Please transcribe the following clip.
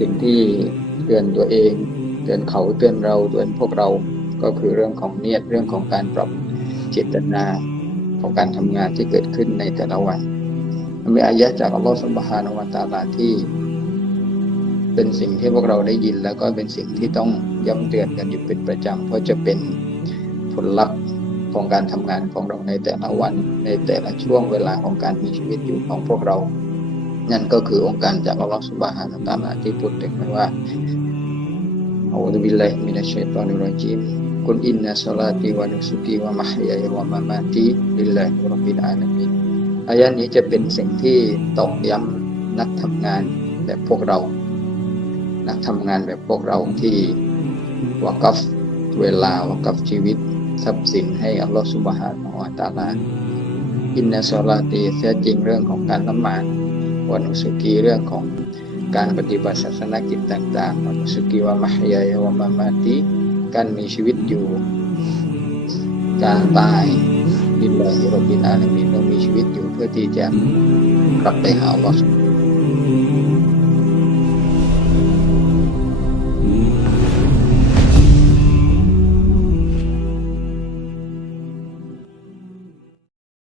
สิ่งที่เตือนตัวเอง เตือนเขาเตือนเราเตือนพวกเราก็คือเรื่องของเนียดเรื่องของการปรับเจตนาของการทำงานที่เกิดขึ้นในแต่ละวันมีอายะจากอัลลอฮฺสุบฮานาวะตาลาที่ เป็นสิ่งที่พวกเราได้ยิน แล้วก็เป็นสิ่งที่ต้องย้ำเตือนกันอยู่เป็นประจำเพราะจะเป็นผลลัพธ์ของการทำงานของเราในแต่ละวัน ในแต่ละช่วงเวลาของการมีชีวิตอยู่ของพวกเรา นั่นก็คือองค์การจากอัลลอฮฺสุบฮานะฮูวะตะอาลาที่พูดถึงไว้ว่าอูซุบิลลาฮิมินัชชัยฏอนิรเราะญีมกุลอินนะศอลาติวะนุสุกีวะมะฮยายะวะมะมาติลิลลาฮิร็อบบิลอาลามีนอายะนี้จะเป็นสิ่งที่ตอกย้ำนักทำงานแบบพวกเรา นักทำงานแบบพวกเราที่วกัฟเวลาวกัฟชีวิตทรัพย์สินให้อัลลอฮฺสุบฮานะฮูวะตาลาอินนะศอลาติแท้จริงเรื่องของการละหมาดวานุสุกีเรื่องของการปฏิบัติศาสนกิจต่างๆวานุสุกีวะมะยายวะมามาติการมีชีวิตอยู่ การตายดินลาฮิรบินอาลมีนเรามีชีวิตอยู่เพื่อที่จะกลับไปหาอัลลอฮฺ